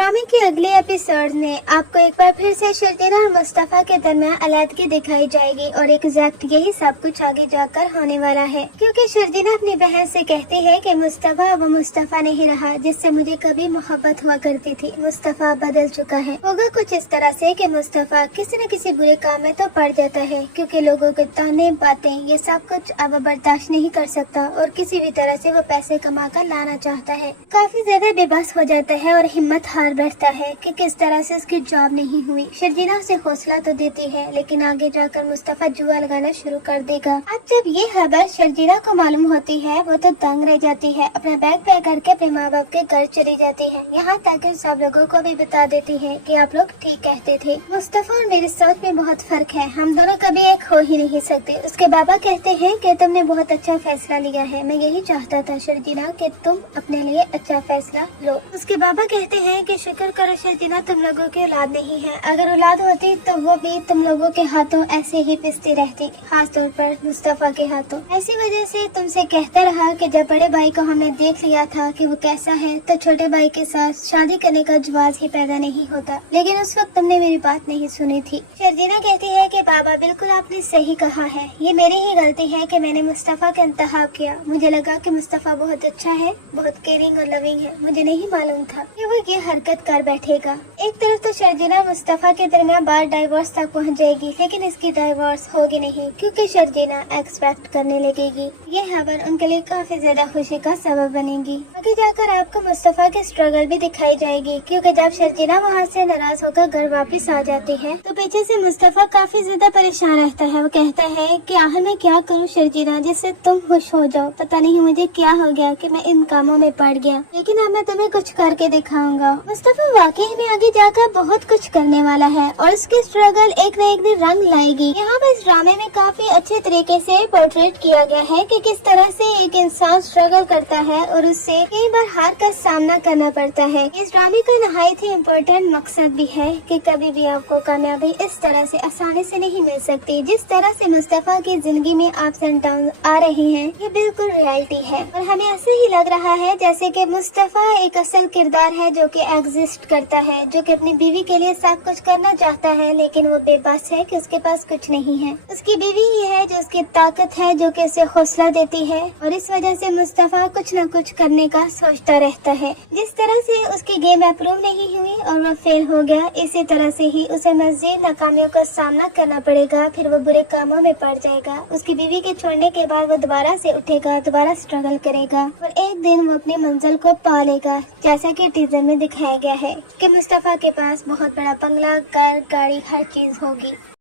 ड्रामे के अगले एपिसोड में आपको एक बार फिर से शर्जीला और मुस्तफा के दरमियान अलग दिखाई जाएगी और एग्जैक्ट यही सब कुछ आगे जाकर होने वाला है, क्योंकि शर्जीला अपनी बहन से कहती है कि मुस्तफा वो मुस्तफा नहीं रहा जिससे मुझे कभी मोहब्बत हुआ करती थी। मुस्तफा बदल चुका है। होगा कुछ इस तरह से कि मुस्तफा किसी न किसी बुरे काम में तो पड़ जाता है, क्योंकि लोगों के ताने बातें ये सब कुछ अब बर्दाश्त नहीं कर सकता और किसी भी तरह से वो पैसे कमा कर लाना चाहता है। काफी ज्यादा बेबस हो जाता है और हिम्मत हार बैठता है कि किस तरह से उसकी जॉब नहीं हुई। शर्जीला उसे हौसला तो देती है, लेकिन आगे जाकर मुस्तफा जुआ लगाना शुरू कर देगा। अब जब ये खबर शर्जीला को मालूम होती है, वो तो दंग रह जाती है। अपना बैग पैक करके अपने माँ बाप के घर चली जाती है। यहाँ तक सब लोगों को भी बता देती है कि आप लोग ठीक कहते थे, मुस्तफा और मेरी सोच में बहुत फर्क है, हम दोनों कभी एक हो ही नहीं सकते। उसके बाबा कहते हैं कि तुमने बहुत अच्छा फैसला लिया है, मैं यही चाहता था शर्जीला कि तुम अपने लिए अच्छा फैसला लो। उसके बाबा कहते हैं कि शुक्र करो शर्जीला, तुम लोगों की औलाद नहीं है। अगर औलाद होती तो वो भी तुम लोगों के हाथों ऐसे ही पिसती रहती, खास तौर पर मुस्तफा के हाथों। ऐसी वजह से तुमसे कहता रहा कि जब बड़े भाई को हमने देख लिया था कि वो कैसा है, तो छोटे भाई के साथ शादी करने का जवाब ही पैदा नहीं होता, लेकिन उस वक्त तुमने मेरी बात नहीं सुनी थी। शर्जीला कहती है कि बाबा बिल्कुल आपने सही कहा है, ये मेरी ही गलती है कि मैंने मुस्तफा का इंतखाब किया। मुझे लगा कि मुस्तफा बहुत अच्छा है, बहुत केयरिंग और लविंग है, मुझे नहीं मालूम था कि वो ये हरकत कर बैठेगा। एक तरफ तो शर्जीला मुस्तफा के दरमियान बार डाइवोर्स तक पहुंच जाएगी, लेकिन इसकी डाइवोर्स होगी नहीं, क्योंकि शर्जीला एक्सपेक्ट करने लगेगी। ये खबर उनके लिए काफी ज्यादा खुशी का सबब बनेगी। आगे जाकर आपको मुस्तफा की स्ट्रगल भी दिखाई जाएगी, क्योंकि जब शर्जीला वहाँ से नाराज होकर घर वापस आ जाती है तो पीछे से मुस्तफा काफी ज्यादा परेशान रहता है। वो कहता है कि आखिर मैं क्या करूँ शर्जीला जिससे तुम खुश हो जाओ, पता नहीं मुझे क्या हो गया कि मैं इन कामों में पड़ गया, लेकिन अब मैं तुम्हें कुछ करके दिखाऊंगा। मुस्तफा वाकई में आगे जाकर बहुत कुछ करने वाला है और उसकी स्ट्रगल एक न एक दिन रंग लाएगी। यहाँ पर इस ड्रामे में काफी अच्छे तरीके से पोर्ट्रेट किया गया है कि किस तरह से एक इंसान स्ट्रगल करता है और उससे कई बार हार का सामना करना पड़ता है। इस ड्रामे का नहायत ही इम्पोर्टेंट मकसद भी है कि कभी भी आपको कामयाबी इस तरह से आसानी से नहीं मिल सकती। जिस तरह से मुस्तफा की जिंदगी में अप्स एंड डाउन आ रहे हैं, ये बिल्कुल रियलिटी है और हमें ऐसे ही लग रहा है जैसे कि मुस्तफा एक असल किरदार है जो कि एग्जिस्ट करता है, जो कि अपनी बीवी के लिए सब कुछ करना चाहता है, लेकिन वो बेबस है कि उसके पास कुछ नहीं है। उसकी बीवी ही है जो उसकी ताकत है, जो कि उसे हौसला देती है और इस वजह से मुस्तफा कुछ न कुछ करने का सोचता रहता है। जिस तरह से उसकी गेम अप्रूव नहीं हुई और वो फेल हो गया, इसी तरह से ही उसे मजीद नाकामियों का सामना करना पड़ेगा। फिर वो बुरे कामों में पड़ जाएगा। उसकी बीवी के छोड़ने के बाद वो दोबारा से उठेगा, दोबारा स्ट्रगल करेगा और एक दिन वो अपनी मंजिल को पा लेगा, जैसा कि टीजर में दिखाया गया है कि मुस्तफा के पास बहुत बड़ा बंगला, कार, गाड़ी, हर चीज होगी।